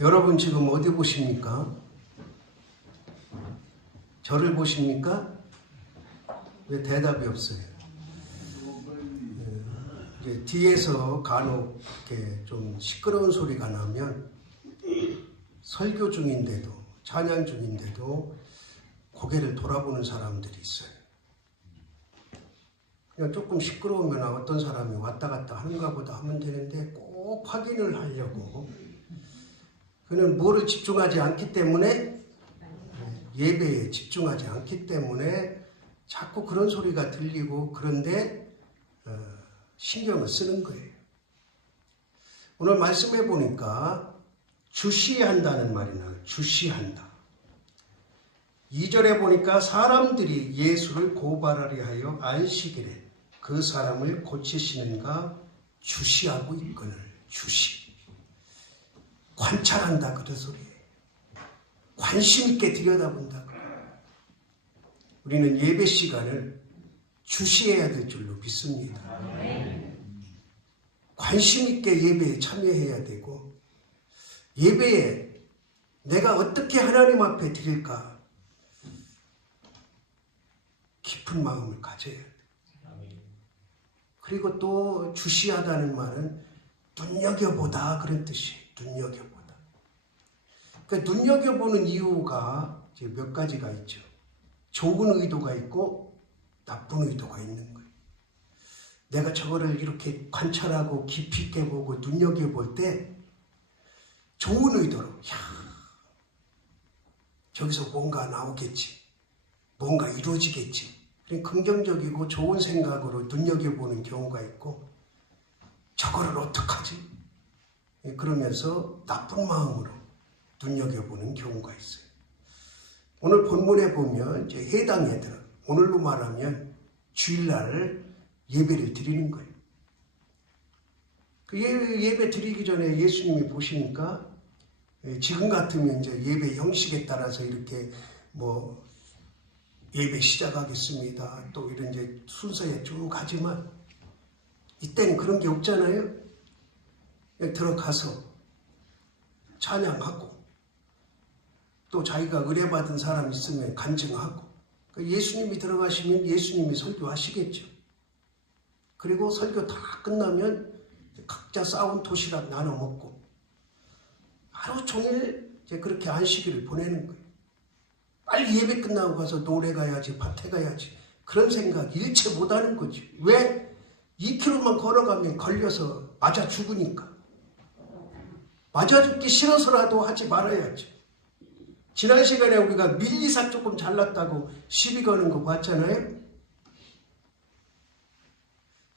여러분 지금 어디 보십니까? 저를 보십니까? 왜 대답이 없어요? 이제 뒤에서 간혹 이렇게 좀 시끄러운 소리가 나면 설교 중인데도, 찬양 중인데도 고개를 돌아보는 사람들이 있어요. 그냥 조금 시끄러우면 어떤 사람이 왔다 갔다 하는가 보다 하면 되는데 꼭 확인을 하려고, 그는 뭐를 집중하지 않기 때문에, 예배에 집중하지 않기 때문에 자꾸 그런 소리가 들리고, 그런데 신경을 쓰는 거예요. 오늘 말씀해 보니까 주시한다는 말이 나와요. 주시한다. 2절에 보니까 사람들이 예수를 고발하려 하여 안식일에 그 사람을 고치시는가 주시하고 있거늘. 주시. 관찰한다 그런 소리예요. 관심 있게 들여다본다. 우리는 예배 시간을 주시해야 될 줄로 믿습니다. 관심 있게 예배에 참여해야 되고, 예배에 내가 어떻게 하나님 앞에 드릴까 깊은 마음을 가져야 돼. 그리고 또 주시하다는 말은 눈여겨보다 그런 뜻이에요. 눈여겨보다. 그러니까 눈여겨보는 이유가 이제 몇 가지가 있죠. 좋은 의도가 있고 나쁜 의도가 있는 거예요. 내가 저거를 이렇게 관찰하고 깊이 있게 보고 눈여겨볼 때 좋은 의도로, 저기서 뭔가 나오겠지, 뭔가 이루어지겠지, 긍정적이고 좋은 생각으로 눈여겨보는 경우가 있고, 저거를 어떡하지? 그러면서 나쁜 마음으로 눈여겨보는 경우가 있어요. 오늘 본문에 보면 이제 해당에 들어, 오늘로 말하면 주일날 예배를 드리는 거예요. 그 예배 드리기 전에 예수님이 보시니까, 지금 같으면 이제 예배 형식에 따라서 이렇게 뭐 예배 시작하겠습니다, 또 이런 이제 순서에 쭉 가지만, 이때는 그런 게 없잖아요. 들어가서 찬양하고, 또 자기가 의뢰받은 사람 있으면 간증하고, 예수님이 들어가시면 예수님이 설교하시겠죠. 그리고 설교 다 끝나면 각자 싸운 도시락 나눠 먹고 하루 종일 이제 그렇게 안식일을 보내는 거예요. 빨리 예배 끝나고 가서 노래 가야지, 밭에 가야지, 그런 생각 일체 못하는 거지. 왜? 2km만 걸어가면 걸려서 맞아 죽으니까. 맞아 죽기 싫어서라도 하지 말아야지. 지난 시간에 우리가 밀리사 조금 잘났다고 시비 거는 거 봤잖아요.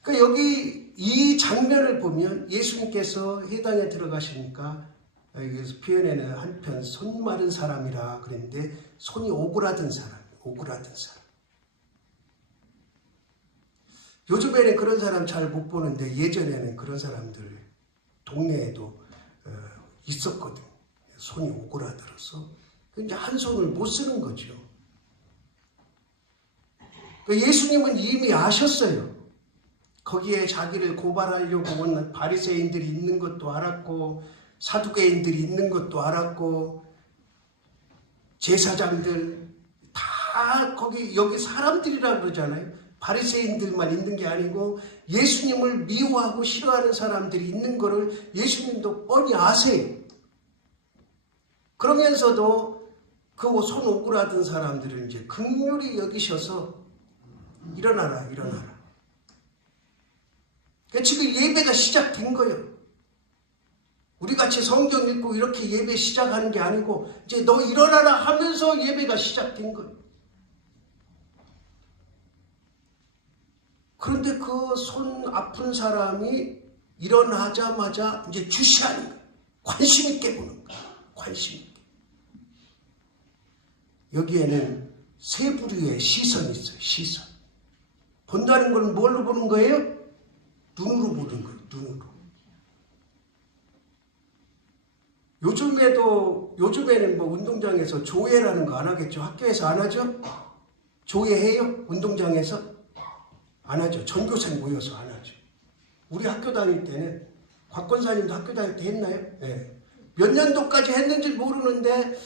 그러니까 여기 이 장면을 보면 예수님께서 회당에 들어가시니까, 여기서 표현에는 한편 손 마른 사람이라 그랬는데, 손이 오그라든 사람, 오그라든 사람. 요즘에는 그런 사람 잘 못 보는데 예전에는 그런 사람들 동네에도 있었거든. 손이 오그라들어서 이제 한 손을 못 쓰는 거죠. 예수님은 이미 아셨어요. 거기에 자기를 고발하려고 온 바리새인들이 있는 것도 알았고, 사두개인들이 있는 것도 알았고, 제사장들 다 여기 사람들이라고 그러잖아요. 바리새인들만 있는 게 아니고 예수님을 미워하고 싫어하는 사람들이 있는 거를 예수님도 뻔히 아세요. 그러면서도 그 손 오그라든 사람들을 이제 긍휼히 여기셔서 일어나라, 일어나라. 그러니까 지금 예배가 시작된 거예요. 우리 같이 성경 읽고 이렇게 예배 시작하는 게 아니고, 이제 너 일어나라 하면서 예배가 시작된 거예요. 그런데 그 손 아픈 사람이 일어나자마자 이제 주시하는 거예요. 관심 있게 보는 거예요. 관심 있게. 여기에는 세 부류의 시선이 있어요. 시선. 본다는 건 뭘로 보는 거예요? 눈으로 보는 거예요. 눈으로. 요즘에는 뭐 운동장에서 조회라는 거 안 하겠죠? 학교에서 안 하죠? 조회해요? 운동장에서? 안 하죠. 전교생 모여서 안 하죠. 우리 학교 다닐 때는, 곽권사님도 학교 다닐 때 했나요? 네. 몇 년도까지 했는지 모르는데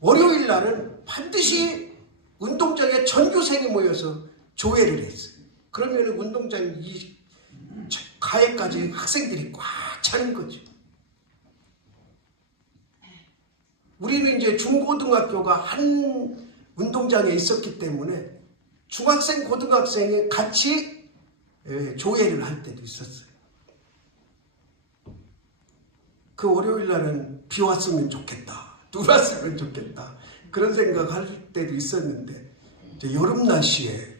월요일 날은 반드시 운동장에 전교생이 모여서 조회를 했어요. 그러면 운동장 이 가해까지 학생들이 꽉 차는 거죠. 우리는 이제 중고등학교가 한 운동장에 있었기 때문에 중학생, 고등학생이 같이 조회를 할 때도 있었어요. 그 월요일 날은 비 왔으면 좋겠다, 눈 왔으면 좋겠다, 그런 생각할 때도 있었는데, 이제 여름 날씨에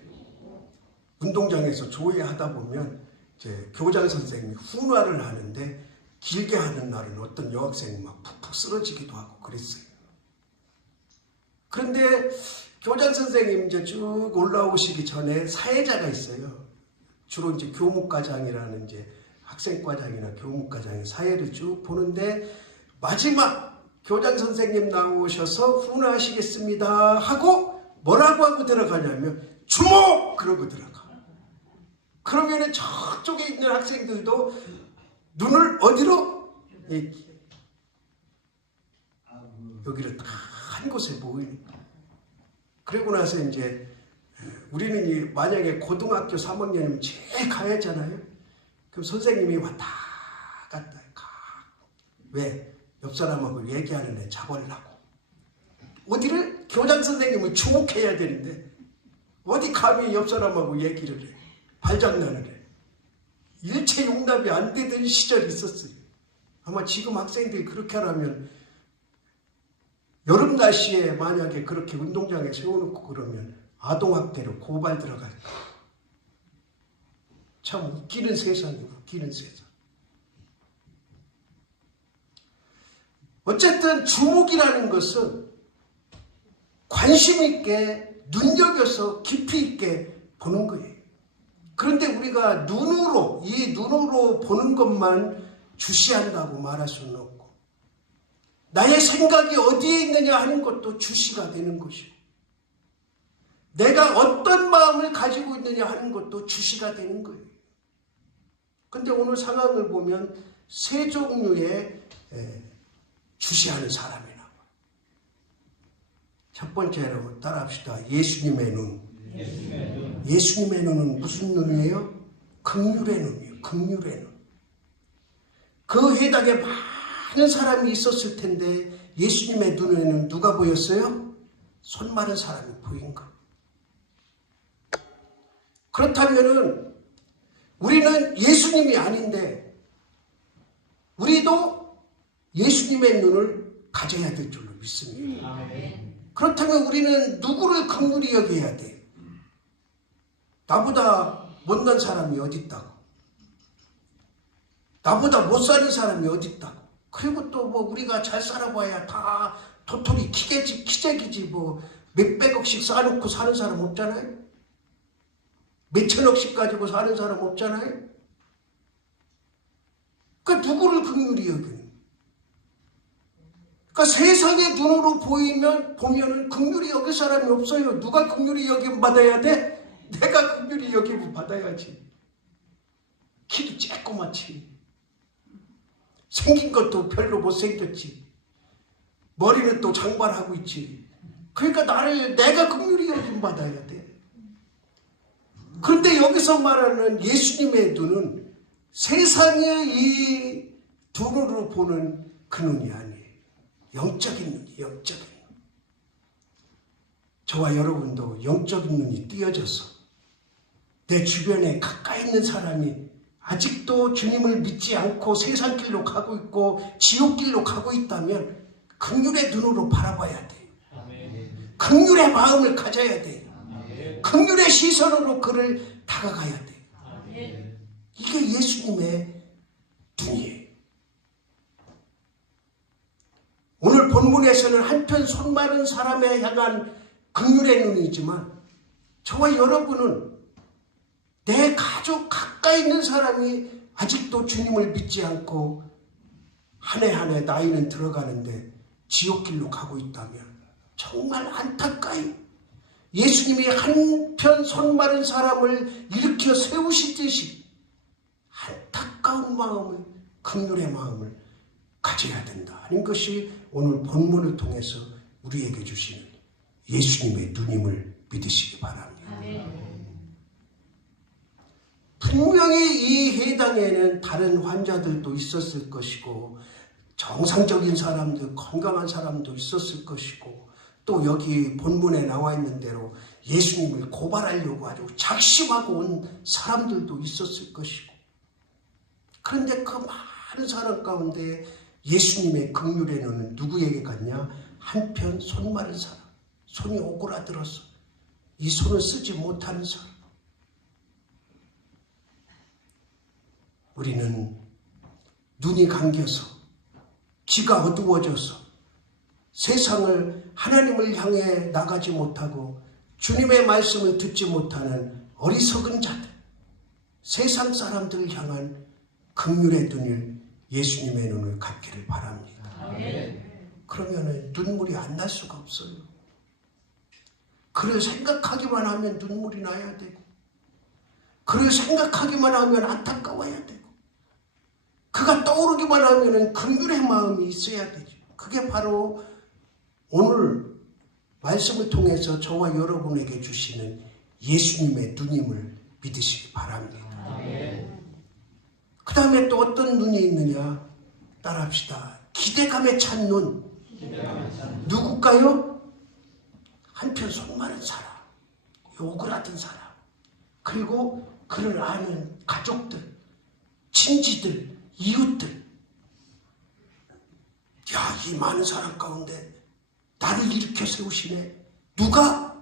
운동장에서 조회하다 보면 이제 교장 선생님이 훈화를 하는데 길게 하는 날은 어떤 여학생이 막 푹푹 쓰러지기도 하고 그랬어요. 그런데 교장 선생님 이제 쭉 올라오시기 전에 사회자가 있어요. 주로 이제 교무과장이라는 이제 학생과장이나 교무과장이 사회를 쭉 보는데 마지막 교장 선생님 나오셔서 훈화하시겠습니다 하고 뭐라고 하고 들어가냐면 주목! 그러고 들어가. 그러면은 저쪽에 있는 학생들도 눈을 어디로? 여기를 다 한 곳에 모이니까. 그리고 나서 이제 우리는 만약에 고등학교 3학년이면 제일 가야잖아요. 그럼 선생님이 왔다 갔다 가. 왜? 옆 사람하고 얘기하는 애 잡으려고. 어디를? 교장 선생님을 주목해야 되는데 어디 감히 옆 사람하고 얘기를 해. 발장난을 해. 일체 용납이 안 되던 시절이 있었어요. 아마 지금 학생들이 그렇게 하라면 여름 날씨에 만약에 그렇게 운동장에 세워놓고 그러면 아동학대로 고발 들어갈 거야. 참 웃기는 세상이에요. 웃기는 세상. 어쨌든 주목이라는 것은 관심 있게 눈여겨서 깊이 있게 보는 거예요. 그런데 우리가 이 눈으로 보는 것만 주시한다고 말할 수는 없고, 나의 생각이 어디에 있느냐 하는 것도 주시가 되는 것이고, 내가 어떤 마음을 가지고 있느냐 하는 것도 주시가 되는 거예요. 근데 오늘 상황을 보면 세 종류의 주시하는 사람이 나와요. 첫 번째로 따라합시다. 예수님의 눈. 예수님의 눈은 무슨 눈이에요? 긍휼의 눈이에요. 긍휼의 눈. 그 회당에 많은 사람이 있었을 텐데 예수님의 눈에는 누가 보였어요? 손 마른 사람이 보인 거. 그렇다면은 우리는 예수님이 아닌데 우리도 예수님의 눈을 가져야 될 줄로 믿습니다. 그렇다면 우리는 누구를 긍휼히 여겨야 돼요? 나보다 못난 사람이 어디 있다고? 나보다 못 사는 사람이 어디 있다고? 그리고 또 뭐 우리가 잘 살아봐야 다 도토리 키재기지 뭐 몇백억씩 쌓아놓고 사는 사람 없잖아요? 몇천억씩 가지고 사는 사람 없잖아요? 그러니까 누구를 긍휼히 여기는? 그러니까 세상의 눈으로 보면은 긍휼히 여길 사람이 없어요. 누가 긍휼히 여김 받아야 돼? 내가 긍휼히 여김을 받아야지. 키도 쬐꼬맣지. 생긴 것도 별로 못생겼지. 머리는 또 장발하고 있지. 그러니까 내가 긍휼히 여김 받아야 돼. 그런데 여기서 말하는 예수님의 눈은 세상의 이 눈으로 보는 그 눈이 아니에요. 영적인 눈이, 영적인 눈. 저와 여러분도 영적인 눈이 띄어져서 내 주변에 가까이 있는 사람이 아직도 주님을 믿지 않고 세상 길로 가고 있고 지옥 길로 가고 있다면 긍휼의 눈으로 바라봐야 돼요. 긍휼의 마음을 가져야 돼요. 긍휼의 시선으로 그를 다가가야 돼요. 이게 예수님의 눈이에요. 오늘 본문에서는 한편 손 마른 사람에 향한 긍휼의 눈이지만 저와 여러분은 내 가족 가까이 있는 사람이 아직도 주님을 믿지 않고 한 해 한 해 나이는 들어가는데 지옥길로 가고 있다면 정말 안타까이 예수님이 한편 손 마른 사람을 일으켜 세우시듯이 안타까운 마음을, 긍휼의 마음을 가져야 된다 하는 것이 오늘 본문을 통해서 우리에게 주시는 예수님의 눈임을 믿으시기 바랍니다. 분명히 이 해당에는 다른 환자들도 있었을 것이고 정상적인 사람들, 건강한 사람도 있었을 것이고 또 여기 본문에 나와 있는 대로 예수님을 고발하려고 아주 작심하고 온 사람들도 있었을 것이고 그런데 그 많은 사람 가운데 예수님의 긍휼의 눈은 누구에게 갔냐? 한편 손 마른 사람, 손이 오그라들어서 이 손을 쓰지 못하는 사람. 우리는 눈이 감겨서 귀가 어두워져서 세상을 하나님을 향해 나가지 못하고 주님의 말씀을 듣지 못하는 어리석은 자들, 세상 사람들을 향한 긍휼의 눈을 예수님의 눈을 갖기를 바랍니다. 그러면 눈물이 안 날 수가 없어요. 그를 생각하기만 하면 눈물이 나야 되고 그를 생각하기만 하면 안타까워야 되고 그가 떠오르기만 하면 긍휼의 마음이 있어야 되죠. 그게 바로 오늘 말씀을 통해서 저와 여러분에게 주시는 예수님의 눈임을 믿으시기 바랍니다. 그 다음에 또 어떤 눈이 있느냐? 따라합시다. 기대감에 찬 눈. 누굴까요? 한편 손 마른 사람, 오그라든 사람, 그리고 그를 아는 가족들, 친지들, 이웃들. 야, 이 많은 사람 가운데 나를 일으켜 세우시네. 누가?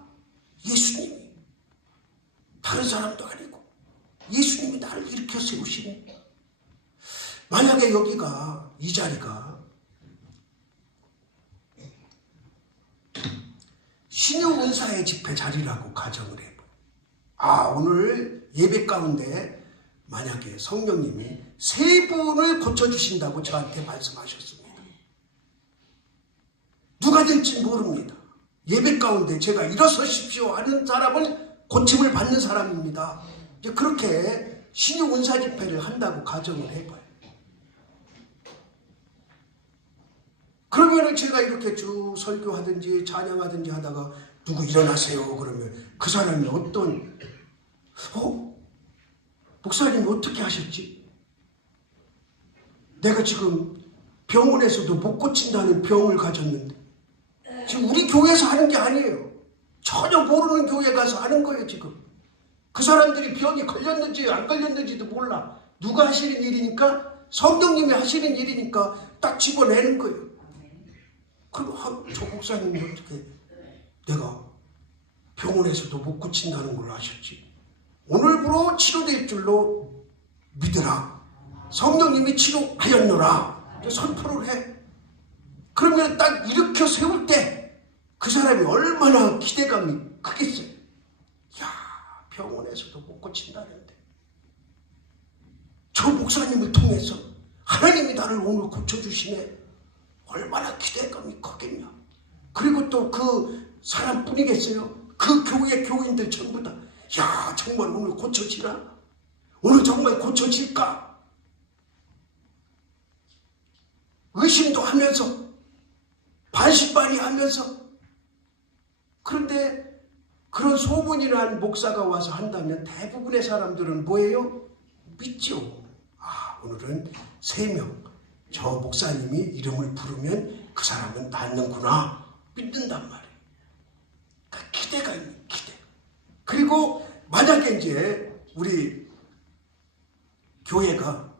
예수님이. 다른 사람도 아니고 예수님이 나를 일으켜 세우시네. 만약에 여기가, 이 자리가 신유은사의 집회 자리라고 가정을 해봐요. 오늘 예배 가운데 만약에 성령님이 3분을 고쳐주신다고 저한테 말씀하셨습니다. 누가 될지 모릅니다. 예배 가운데 제가 일어서십시오 하는 사람은 고침을 받는 사람입니다. 이제 그렇게 신유은사 집회를 한다고 가정을 해봐요. 그러면 제가 이렇게 쭉 설교하든지 찬양하든지 하다가 누구 일어나세요 그러면 그 사람이 어떤 목사님이 어떻게 하셨지? 내가 지금 병원에서도 못 고친다는 병을 가졌는데 지금 우리 교회에서 하는 게 아니에요. 전혀 모르는 교회 가서 하는 거예요. 지금 그 사람들이 병이 걸렸는지 안 걸렸는지도 몰라. 누가 하시는 일이니까 성령님이 하시는 일이니까 딱 집어내는 거예요. 그럼 저 목사님이 어떻게 내가 병원에서도 못 고친다는 걸 아셨지? 오늘부로 치료될 줄로 믿으라. 성령님이 치료하였노라. 선포를 해. 그러면 딱 일으켜 세울 때 그 사람이 얼마나 기대감이 크겠어요. 야, 병원에서도 못 고친다는데 저 목사님을 통해서 하나님이 나를 오늘 고쳐주시네. 얼마나 기대감이 크겠냐. 그리고 또 그 사람뿐이겠어요. 그 교회 교인들 전부 다 야, 정말 오늘 고쳐지나? 오늘 정말 고쳐질까? 의심도 하면서 반신반의 하면서. 그런데 그런 소문이 난 목사가 와서 한다면 대부분의 사람들은 뭐예요? 믿죠. 오늘은 3명 저 목사님이 이름을 부르면 그 사람은 낫는구나 믿는단 말이에요. 그러니까 기대가 있는 기대. 그리고 만약에 이제 우리 교회가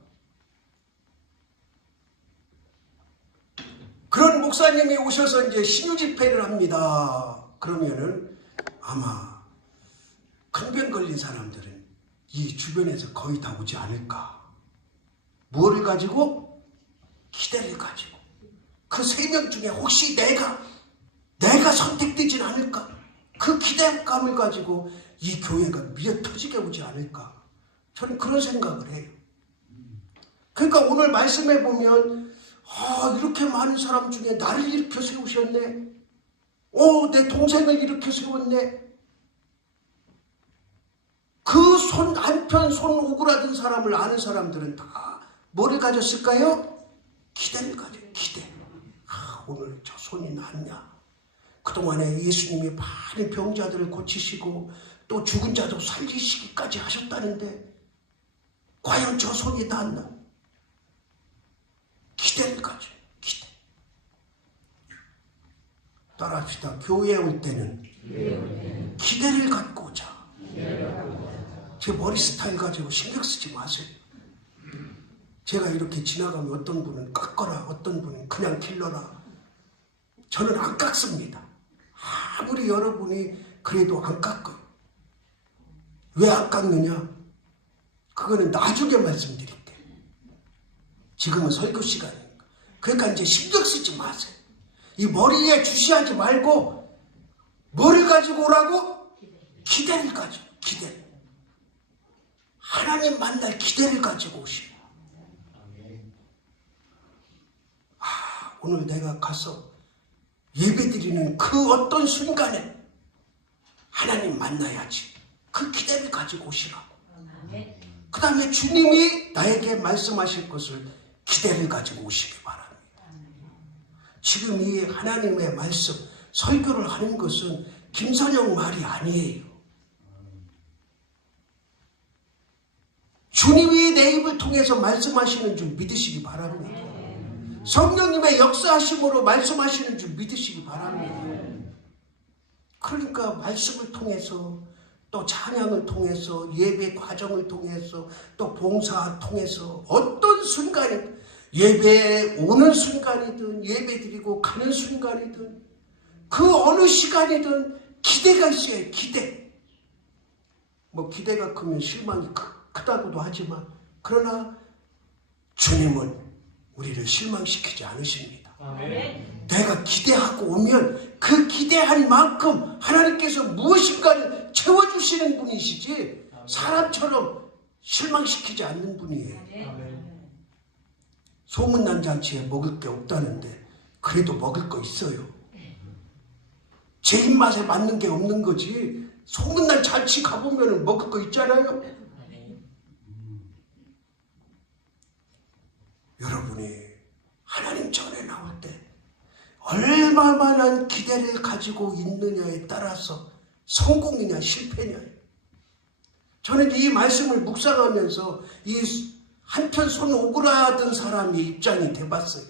그런 목사님이 오셔서 이제 신유 집회를 합니다. 그러면은 아마 큰 병 걸린 사람들은 이 주변에서 거의 다 오지 않을까. 뭐를 가지고? 기대를 가지고. 그 3명 중에 혹시 내가 선택되진 않을까? 그 기대감을 가지고 이 교회가 미어 터지게 오지 않을까? 저는 그런 생각을 해요. 그러니까 오늘 말씀해 보면 이렇게 많은 사람 중에 나를 일으켜 세우셨네. 내 동생을 일으켜 세웠네. 그 한편 손 오그라든 사람을 아는 사람들은 다 뭐를 가졌을까요? 기대를 가졌어요. 오늘 저 손이 낫냐? 그동안에 예수님이 많은 병자들을 고치시고 또 죽은 자도 살리시기까지 하셨다는데 과연 저 손이 낫나? 기대를 가져. 기대. 따라합시다. 교회에 올 때는 기대를 갖고 오자. 제 머리 스타일 가지고 신경 쓰지 마세요. 제가 이렇게 지나가면 어떤 분은 깎거나 어떤 분은 그냥 길러라. 저는 안 깎습니다. 아무리 여러분이 그래도 안 깎아요. 왜 안 깎느냐? 그거는 나중에 말씀드릴게요. 지금은 설교 시간이니까. 그러니까 이제 신경 쓰지 마세요. 이 머리에 주시하지 말고 뭐를 가지고 오라고? 기대를 가지고. 기대. 하나님 만날 기대를 가지고 오시라. 오늘 내가 가서 예배드리는 그 어떤 순간에 하나님 만나야지. 그 기대를 가지고 오시라고. 그 다음에 주님이 나에게 말씀하실 것을 기대를 가지고 오시기 바랍니다. 지금 이 하나님의 말씀, 설교를 하는 것은 김선영 말이 아니에요. 주님이 내 입을 통해서 말씀하시는 줄 믿으시기 바랍니다. 성령님의 역사하심으로 말씀하시는 줄 믿으시기 바랍니다. 그러니까 말씀을 통해서 또 찬양을 통해서 예배 과정을 통해서 또 봉사 통해서 어떤 순간에 예배에 오는 순간이든 예배 드리고 가는 순간이든 그 어느 시간이든 기대가 있어요. 기대. 뭐 기대가 크면 실망이 크다고도 하지만 그러나 주님은 우리를 실망시키지 않으십니다. 아멘. 내가 기대하고 오면 그 기대한 만큼 하나님께서 무엇인가를 채워주시는 분이시지 사람처럼 실망시키지 않는 분이에요. 아멘. 소문난 잔치에 먹을 게 없다는데 그래도 먹을 거 있어요. 제 입맛에 맞는 게 없는 거지 소문난 잔치 가보면 먹을 거 있잖아요. 여러분이 하나님 전에 나올 때 얼마만한 기대를 가지고 있느냐에 따라서 성공이냐 실패냐. 저는 이 말씀을 묵상하면서 이 한편 손 오그라든 사람의 입장이 돼봤어요.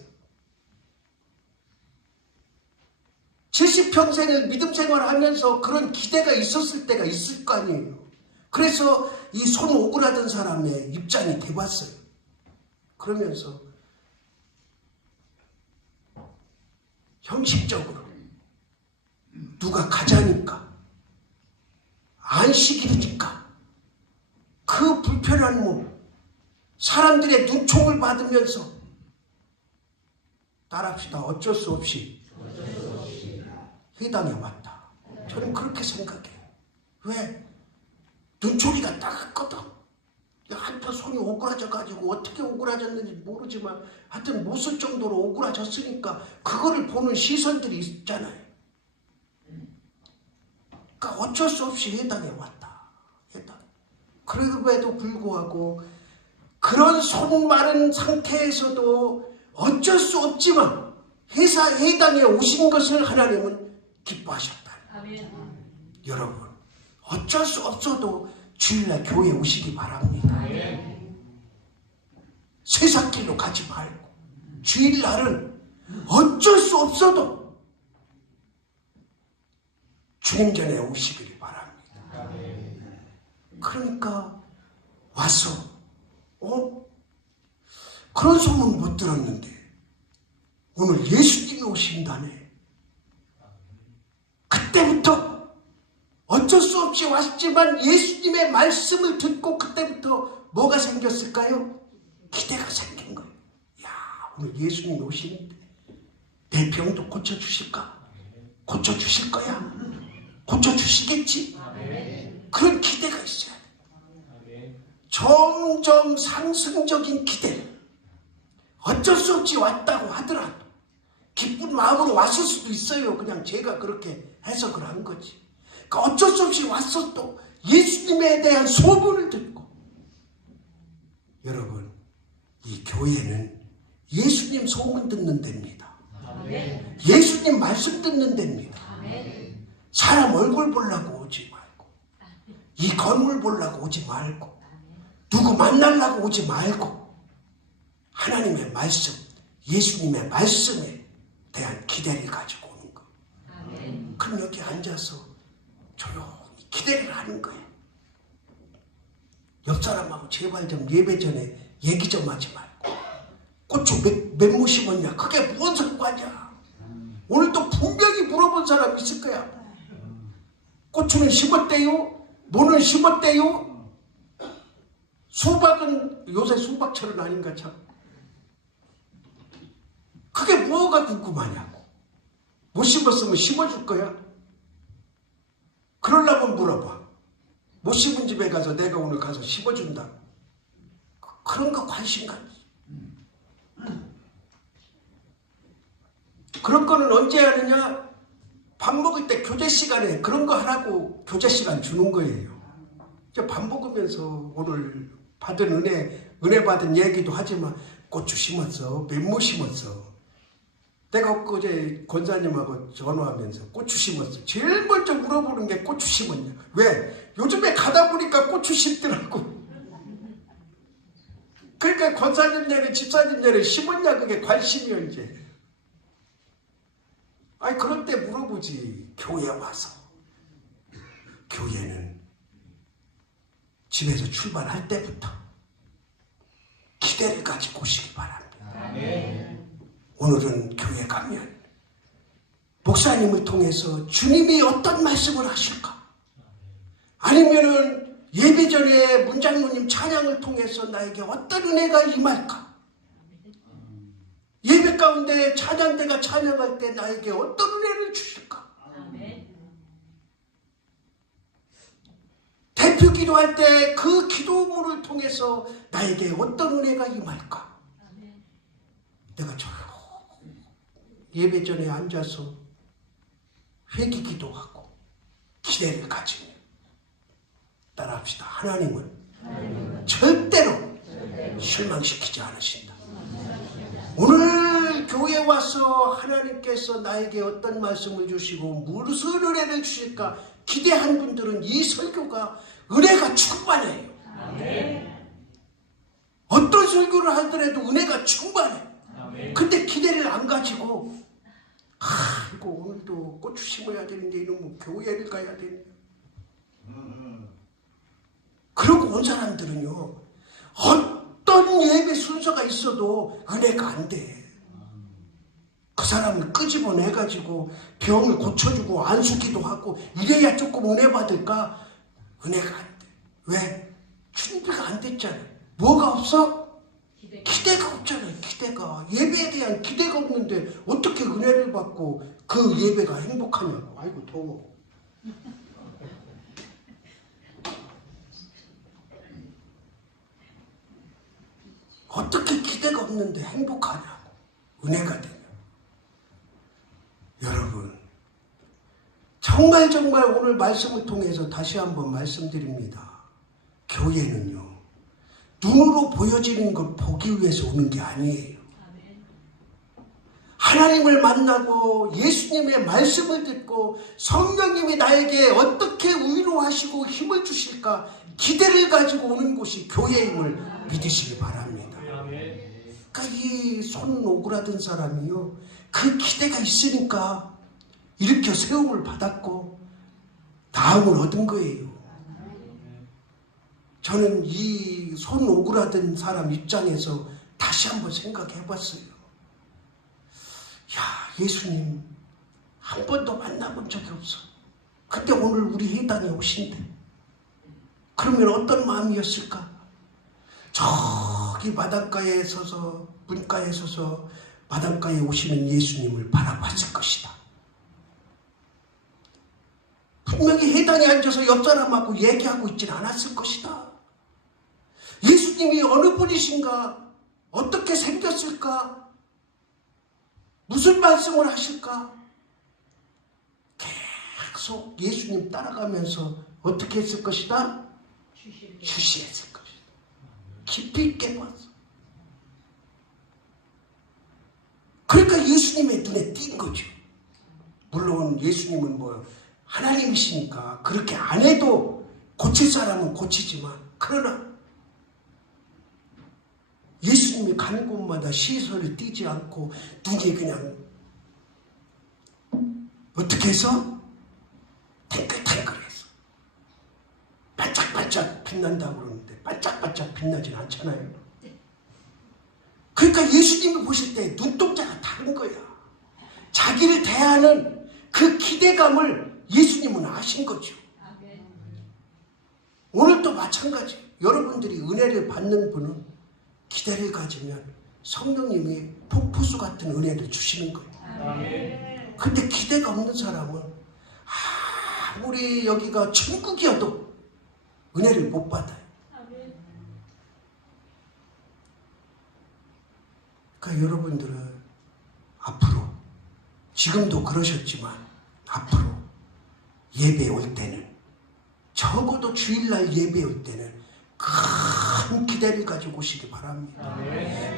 70평생을 믿음 생활하면서 그런 기대가 있었을 때가 있을 거 아니에요. 그래서 이 손 오그라든 사람의 입장이 돼봤어요. 그러면서 형식적으로 누가 가자니까 안식일이니까 그 불편한 몸 사람들의 눈총을 받으면서 따라합시다. 어쩔 수 없이 회당에 왔다. 저는 그렇게 생각해요. 왜? 눈초리가 따갑거든. 한편 손이 오그라져가지고 어떻게 오그라졌는지 모르지만 하여튼 못 쓸 정도로 오그라졌으니까 그거를 보는 시선들이 있잖아요. 그러니까 어쩔 수 없이 회당에 왔다. 회당. 그럼에도 불구하고 그런 손 마른 상태에서도 어쩔 수 없지만 회당에 오신 것을 하나님은 기뻐하셨다. 아멘. 여러분 어쩔 수 없어도 주일날 교회에 오시기 바랍니다. 쇠삭길로 가지 말고 주일날은 어쩔 수 없어도 주님 전에 오시기를 바랍니다. 그러니까 와서 그런 소문 못 들었는데 오늘 예수님이 오신다네. 그때부터 어쩔 수 없이 왔지만 예수님의 말씀을 듣고 그때부터 뭐가 생겼을까요? 기대가 생긴 거예요. 야, 오늘 예수님이 오시는데 내 병도 고쳐주실까? 고쳐주실 거야? 고쳐주시겠지? 그런 기대가 있어야 돼. 점점 상승적인 기대. 어쩔 수 없이 왔다고 하더라도 기쁜 마음으로 왔을 수도 있어요. 그냥 제가 그렇게 해석을 한 거지. 그러니까 어쩔 수 없이 왔어도 예수님에 대한 소문을 듣고 여러분 이 교회는 예수님 소문 듣는 데입니다. 예수님 말씀 듣는 데입니다. 사람 얼굴 보려고 오지 말고, 이 건물 보려고 오지 말고, 누구 만나려고 오지 말고, 하나님의 말씀, 예수님의 말씀에 대한 기대를 가지고 오는 거. 그럼 여기 앉아서 조용히 기대를 하는 거예요. 옆 사람하고 제발 좀 예배 전에 얘기 좀 하지 말고, 고추 몇 모 심었냐? 그게 무슨 상관이야? 오늘 또 분명히 물어본 사람 있을 거야. 고추는 심었대요? 뭐는 심었대요? 수박은 요새 수박철은 아닌가 참. 그게 뭐가 궁금하냐고. 못 심었으면 심어줄 거야? 그러려면 물어봐. 못 심은 집에 가서 내가 오늘 가서 심어준다. 그런 거 관심 갖지. 그런 거는 언제 하느냐? 밥 먹을 때 교제 시간에 그런 거 하라고 교제 시간 주는 거예요. 밥 먹으면서 오늘 받은 은혜 받은 얘기도 하지만 고추 심었어? 몇 모 심었어? 내가 엊그제 권사님하고 전화하면서 고추 심었어. 제일 먼저 물어보는 게 고추 심었냐? 왜? 요즘에 가다 보니까 고추 심더라고. 그러니까 권사님네는 집사님네는 심었냐? 그게 관심이야 이제. 아니 그럴 때 물어보지. 교회 와서. 교회는 집에서 출발할 때부터 기대를 가지고 오시기 바랍니다. 아멘. 오늘은 교회 가면 목사님을 통해서 주님이 어떤 말씀을 하실까? 아니면은 예배 전에 문장로님 찬양을 통해서 나에게 어떤 은혜가 임할까? 예배 가운데 찬양대가 찬양할 때 나에게 어떤 은혜를 주실까? 대표 기도할 때 그 기도문을 통해서 나에게 어떤 은혜가 임할까? 내가 예배 전에 앉아서 회개 기도하고 기대를 가지며 따라합시다. 하나님은 절대로 실망시키지 않으신다. 오늘 교회에 와서 하나님께서 나에게 어떤 말씀을 주시고 무슨 은혜를 주실까 기대한 분들은 이 설교가 은혜가 충만해요. 어떤 설교를 하더라도 은혜가 충만해. 근데 기대를 안 가지고 이거 오늘도 고추 심어야 되는데 이놈은 교회를 가야 되는데 그러고 온 사람들은요 어떤 예배 순서가 있어도 은혜가 안 돼. 그 사람을 끄집어내가지고 병을 고쳐주고 안수기도 하고 이래야 조금 은혜 받을까? 은혜가 안 돼. 왜? 준비가 안 됐잖아. 뭐가 없어? 기대가 없잖아요. 기대가. 예배에 대한 기대가 없는데 어떻게 은혜를 받고 그 예배가 행복하냐고. 아이고 더워. 어떻게 기대가 없는데 행복하냐고. 은혜가 되냐. 여러분 정말 오늘 말씀을 통해서 다시 한번 말씀드립니다. 교회는요 눈으로 보여지는 걸 보기 위해서 오는 게 아니에요. 하나님을 만나고 예수님의 말씀을 듣고 성령님이 나에게 어떻게 위로하시고 힘을 주실까 기대를 가지고 오는 곳이 교회임을 믿으시기 바랍니다. 그러니까 이 손 오그라든 사람이요 그 기대가 있으니까 일으켜 세움을 받았고 다음을 얻은 거예요. 저는 이 손 오그라든 사람 입장에서 다시 한번 생각해 봤어요. 야, 예수님 한 번도 만나본 적이 없어. 근데 오늘 우리 회당에 오신대. 그러면 어떤 마음이었을까? 저기 바닷가에 서서 문가에 서서 바닷가에 오시는 예수님을 바라봤을 것이다. 분명히 회당에 앉아서 옆 사람하고 얘기하고 있진 않았을 것이다. 예수님이 어느 분이신가? 어떻게 생겼을까? 무슨 말씀을 하실까? 계속 예수님 따라가면서 어떻게 했을 것이다? 주시했을 것이다. 깊이 있게 봤어. 그러니까 예수 예수님의 눈에 띈 거죠. 물론 예수님은 뭐 하나님이시니까 그렇게 안 해도 고칠 사람은 고치지만, 그러나 예수님이 가는 곳마다 시선을 띄지 않고 눈이 그냥 어떻게 해서 탱글탱글해서 반짝반짝 빛난다고 그러는데 반짝반짝 빛나진 않잖아요. 그러니까 예수님이 보실 때 눈동자가 다른 거야. 자기를 대하는 그 기대감을 예수님은 아신 거죠. 오늘도 마찬가지. 여러분들이 은혜를 받는 분은 기대를 가지면 성령님이 폭포수 같은 은혜를 주시는 거예요. 근데 기대가 없는 사람은 아무리 여기가 천국이어도 은혜를 못 받아요. 그러니까 여러분들은 앞으로, 지금도 그러셨지만 앞으로 예배 올 때는, 적어도 주일날 예배 올 때는 큰 기대를 가지고 오시기 바랍니다.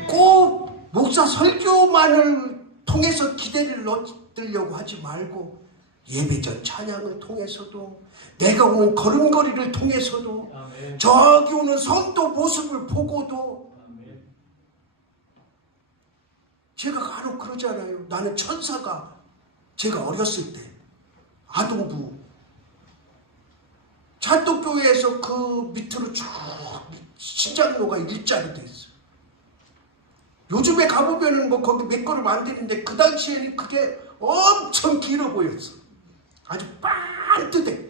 꼭 목사 설교만을 통해서 기대를 얻으려고 하지 말고 예배 전 찬양을 통해서도, 내가 오는 걸음걸이를 통해서도, 저기 오는 성도 모습을 보고도, 제가 간혹 그러잖아요. 나는 천사가, 제가 어렸을 때 아동부 찬독교회에서 그 밑으로 쭉 신장로가 일자로 돼 있어요. 요즘에 가보면은 뭐 거기 몇 걸음 안 되는데 그 당시에는 그게 엄청 길어 보였어. 아주 반듯해.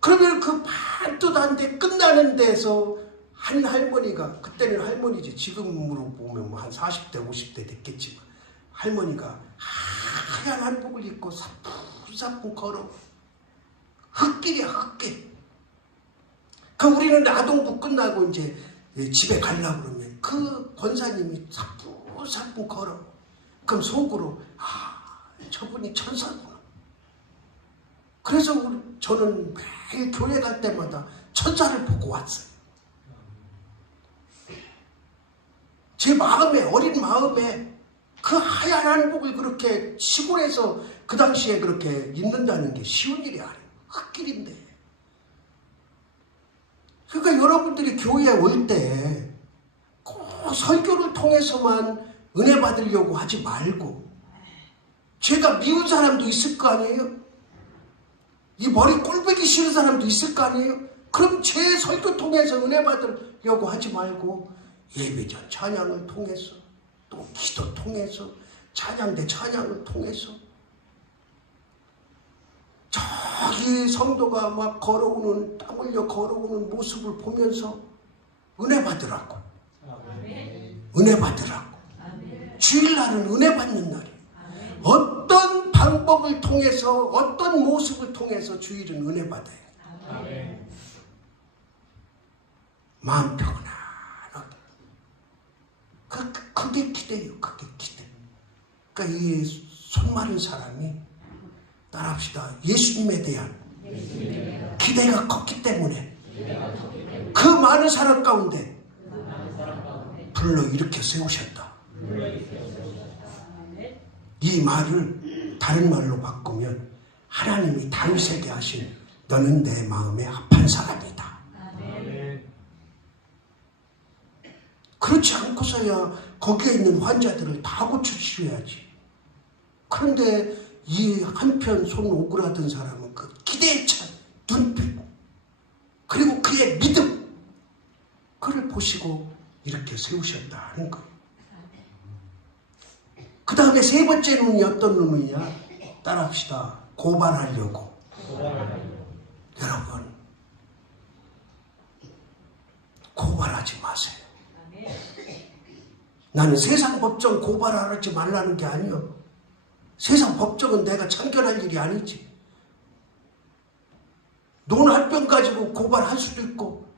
그러면 그 반듯한데 끝나는 데서 한 할머니가, 그때는 할머니지, 지금으로 보면 뭐 한 40대 50대 됐겠지만, 할머니가 하얀 한복을 입고 사뿐사뿐 걸어. 흙길이야, 흙길. 그 우리는 아동부 끝나고 이제 집에 가려고 그러면 그 권사님이 사뿐사뿐 걸어. 그럼 속으로 저분이 천사구나. 그래서 저는 매일 교회 갈 때마다 천사를 보고 왔어요. 제 마음에, 어린 마음에 그 하얀 한복을 그렇게 시골에서 그 당시에 그렇게 입는다는 게 쉬운 일이 아니에요. 흙길인데. 그러니까 여러분들이 교회에 올 때 꼭 설교를 통해서만 은혜 받으려고 하지 말고, 제가 미운 사람도 있을 거 아니에요? 이 머리 꼴보기 싫은 사람도 있을 거 아니에요? 그럼 제 설교 통해서 은혜 받으려고 하지 말고 예배전 찬양을 통해서, 또 기도 통해서, 찬양대 찬양을 통해서, 저기 성도가 막 걸어오는, 땀 흘려 걸어오는 모습을 보면서 은혜 받으라고. 은혜 받으라고. 주일날은 은혜 받는 날이에요. 어떤 방법을 통해서, 어떤 모습을 통해서 주일은 은혜 받아요. 마음 평안하게. 그게 기대예요. 그게 기대. 그러니까 이 손마른 사람이, 따라합시다. 예수님에 대한 기대가 컸기 때문에 그 많은 사람 가운데 불러 일으켜 세우셨다. 이 말을 다른 말로 바꾸면 하나님이 다윗에게 하신 너는 내 마음에 합한 사람이다. 그렇지 않고서야 거기에 있는 환자들을 다 고쳐주셔야지. 그런데 이 한편 손 오그라든 사람은 그 기대에 찬 눈빛, 그리고 그의 믿음, 그를 보시고 이렇게 세우셨다 하는 거예요. 그 다음에 세 번째 눈이 어떤 눈이냐? 따라합시다. 고발하려고. 여러분, 고발하지 마세요. 나는 세상 법정 고발하지 말라는 게 아니요. 세상 법정은 내가 참견할 일이 아니지. 돈 한 편 가지고 고발할 수도 있고,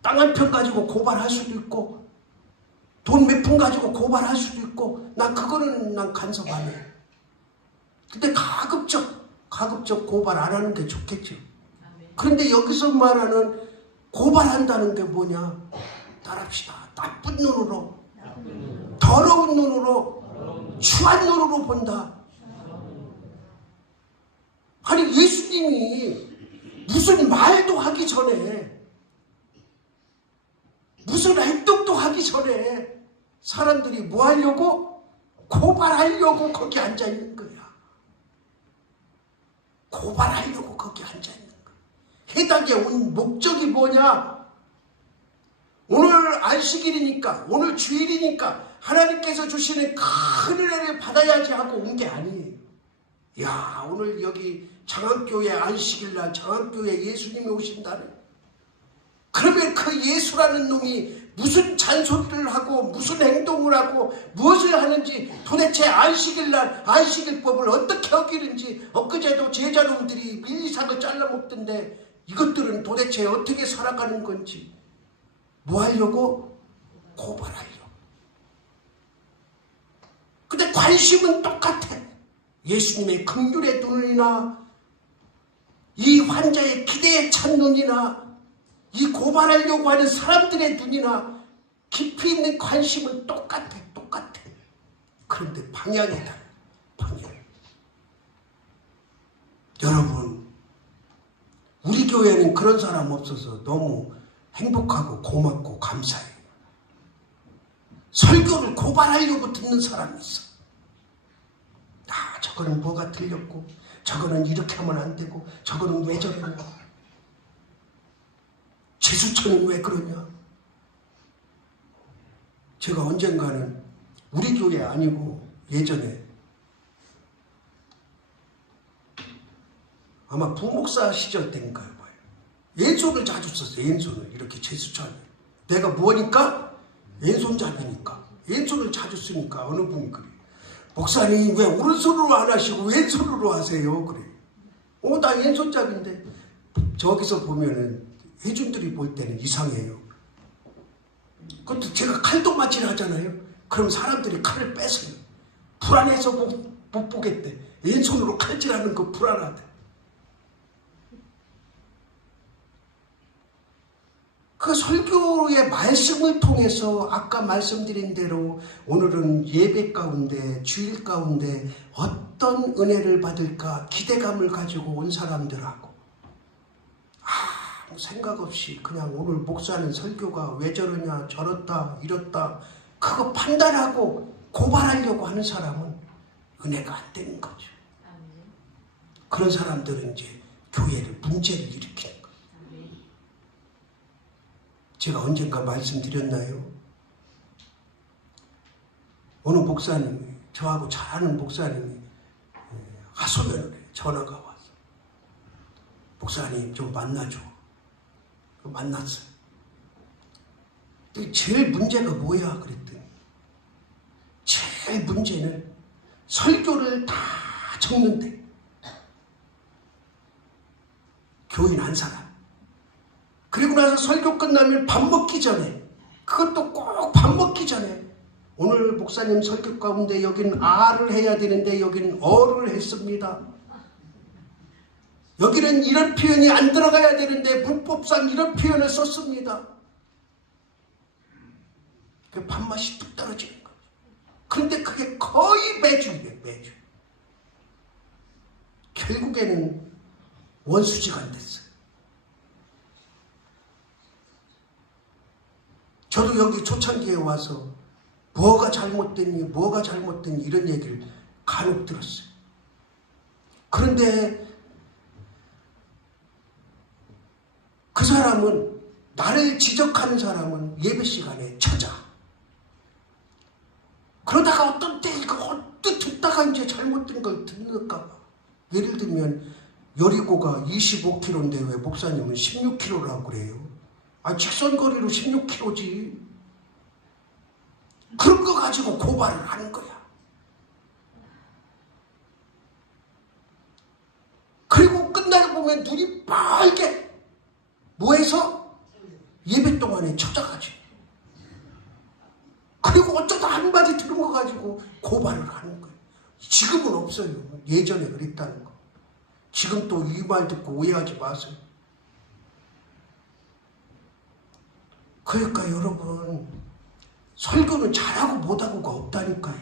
땅 한 편 가지고 고발할 수도 있고, 돈 몇 푼 가지고 고발할 수도 있고, 난 그거는 난 간섭 안 해. 근데 가급적 고발 안 하는 게 좋겠죠. 그런데 여기서 말하는 고발한다는 게 뭐냐? 따라합시다. 나쁜 눈으로, 더러운 눈으로 추한 눈으로 본다. 아니 예수님이 무슨 말도 하기 전에, 무슨 행동도 하기 전에 사람들이 뭐 하려고? 고발하려고 거기 앉아있는 거야. 고발하려고 거기 앉아있는 거야. 해당에 온 목적이 뭐냐? 오늘 안식일이니까, 오늘 주일이니까 하나님께서 주시는 큰 은혜를 받아야지 하고 온 게 아니에요. 야, 오늘 여기 장안교회 안식일날 장안교회 예수님이 오신다네. 그러면 그 예수라는 놈이 무슨 잔소리를 하고 무슨 행동을 하고 무엇을 하는지, 도대체 안식일날 안식일법을 어떻게 어기는지, 엊그제도 제자놈들이 밀리상을 잘라먹던데 이것들은 도대체 어떻게 살아가는 건지, 뭐 하려고? 고발하려고. 근데 관심은 똑같아. 예수님의 긍휼의 눈이나 이 환자의 기대에 찬 눈이나 이 고발하려고 하는 사람들의 눈이나 깊이 있는 관심은 똑같아. 그런데 방향이 달라. 방향. 여러분, 우리 교회는 그런 사람 없어서 너무 행복하고 고맙고 감사해요. 설교를 고발하려고 듣는 사람이 있어. 저거는 뭐가 틀렸고, 저거는 이렇게 하면 안 되고, 저거는 왜 저러냐, 제수처는 왜 그러냐. 제가 언젠가는 우리 교회 아니고 예전에 아마 부목사 시절 때인가요 봐요. 왼손을 자주 썼어요. 왼손을 이렇게 제수처는. 내가 뭐니까? 왼손잡이니까. 왼손을 자주 쓰니까 어느 분이 그래요. 목사님 왜 오른손으로 안 하시고 왼손으로 하세요? 그래. 나 왼손잡인데. 저기서 보면은 회중들이 볼 때는 이상해요. 그것도 제가 칼도맞이를 하잖아요. 그럼 사람들이 칼을 뺏어요. 불안해서 못 보겠대. 왼손으로 칼질하는 거 불안하대. 그 설교의 말씀을 통해서 아까 말씀드린 대로 오늘은 예배 가운데, 주일 가운데 어떤 은혜를 받을까 기대감을 가지고 온 사람들하고 아무 생각 없이 그냥 오늘 목사는 설교가 왜 저러냐, 저렇다, 이렇다 그거 판단하고 고발하려고 하는 사람은 은혜가 안 되는 거죠. 그런 사람들은 이제 교회를 문제를 일으키는 거예요. 제가 언젠가 말씀드렸나요? 어느 목사님이, 저하고 잘 아는 목사님이 하소연을 해요. 전화가 와서. 목사님 좀 만나줘. 만났어요. 제일 문제가 뭐야? 그랬더니 제일 문제는 설교를 다 적는데 교인 한 사람. 그리고 나서 설교 끝나면 밥 먹기 전에, 그것도 꼭 밥 먹기 전에 오늘 목사님 설교 가운데 여기는 아를 해야 되는데 여기는 어를 했습니다. 여기는 이런 표현이 안 들어가야 되는데 문법상 이런 표현을 썼습니다. 그 밥맛이 뚝 떨어지는 거예요. 그런데 그게 거의 매주예요. 매주. 결국에는 원수지가 안 됐어요. 저도 여기 초창기에 와서 뭐가 잘못됐니 이런 얘기를 간혹 들었어요. 그런데 그 사람은, 나를 지적하는 사람은 예배 시간에 찾아. 그러다가 어떤 때 이거 언뜻 듣다가 이제 잘못된 걸 듣는가 봐. 예를 들면 여리고가 25km인데 왜 목사님은 16km라고 그래요? 직선거리로 16km지. 그런 거 가지고 고발을 하는 거야. 그리고 끝나고 보면 눈이 빨개. 뭐해서? 예배 동안에 찾아가지. 그리고 어쩌다 한마디 들은 거 가지고 고발을 하는 거예요. 지금은 없어요. 예전에 그랬다는 거. 지금 또 이 말 듣고 오해하지 마세요. 그러니까 여러분, 설교는 잘하고 못하고가 없다니까요.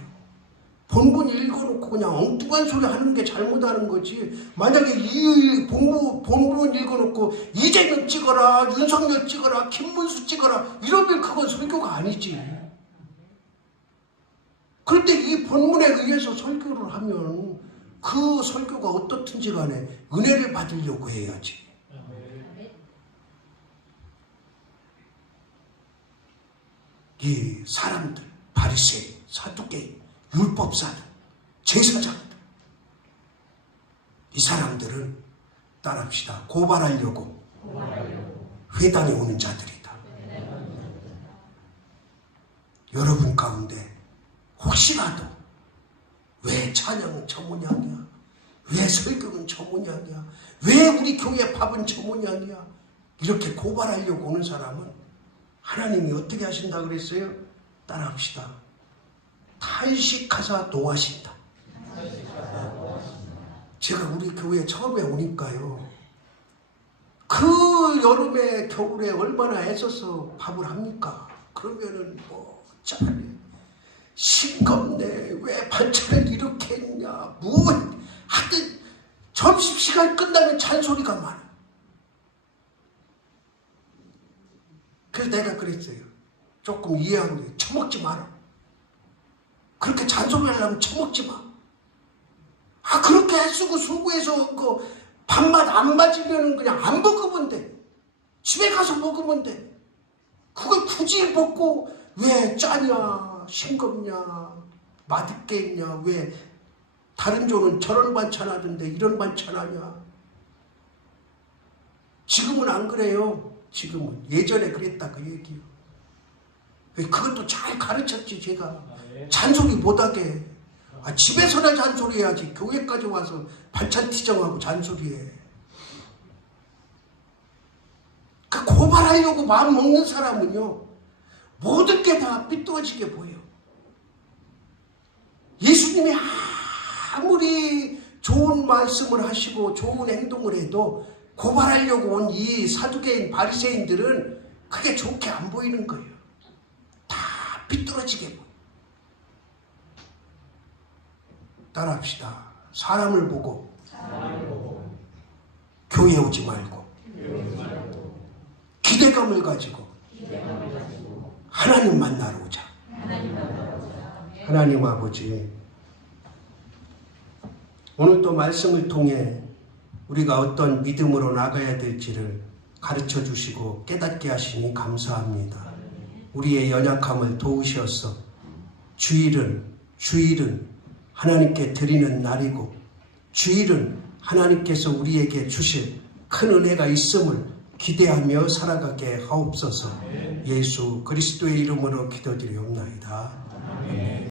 본문 읽어놓고 그냥 엉뚱한 소리 하는 게 잘못하는 거지. 만약에 이 본문 읽어놓고 이재명 찍어라, 윤석열 찍어라, 김문수 찍어라 이러면 그건 설교가 아니지. 그런데 이 본문에 의해서 설교를 하면 그 설교가 어떻든지 간에 은혜를 받으려고 해야지. 이 사람들, 바리새인, 사두개인, 율법사들, 제사장들, 이 사람들은 따라합시다. 고발하려고 회당에 오는 자들이다. 여러분 가운데 혹시라도 왜 찬양은 저 모양이야? 왜 설교는 저 모양이야? 왜 우리 교회 밥은 저 모양이야? 이렇게 고발하려고 오는 사람은 하나님이 어떻게 하신다 그랬어요? 따라합시다. 탄식하사 노하신다. 제가 우리 교회 처음에 오니까요. 그 여름에 겨울에 얼마나 애써서 밥을 합니까? 그러면은 뭐 짠해. 싱겁네. 왜 반찬을 이렇게 했냐. 뭐 하여튼 점심시간 끝나면 잔소리가 많아. 그래서 내가 그랬어요. 조금 이해하고 처먹지 마라. 그렇게 잔소리 하려면 처먹지 마. 그렇게 애쓰고 수고해서 그 밥맛 안 맞으면 그냥 안 먹으면 돼. 집에 가서 먹으면 돼. 그걸 굳이 먹고 왜 짜냐, 싱겁냐, 맛있게 했냐, 왜 다른 조는 저런 반찬 하던데 이런 반찬 하냐. 지금은 안 그래요. 지금은. 예전에 그랬다 그 얘기요. 그것도 잘 가르쳤지 제가. 잔소리 못하게. 집에서나 잔소리 해야지. 교회까지 와서 반찬 티정하고 잔소리해. 그 고발하려고 마음 먹는 사람은요, 모든 게 다 삐뚤어지게 보여. 예수님이 아무리 좋은 말씀을 하시고 좋은 행동을 해도 고발하려고 온 이 사두개인 바리새인들은 그게 좋게 안 보이는 거예요. 다 삐뚤어지게 보여. 따라합시다. 사람을 보고 교회 오지 말고 기대감을 가지고 하나님 만나러 오자. 하나님 아버지, 오늘 또 말씀을 통해 우리가 어떤 믿음으로 나가야 될지를 가르쳐 주시고 깨닫게 하시니 감사합니다. 우리의 연약함을 도우셔서 주일은 하나님께 드리는 날이고, 주일은 하나님께서 우리에게 주실 큰 은혜가 있음을 기대하며 살아가게 하옵소서. 예수 그리스도의 이름으로 기도드리옵나이다. 아멘.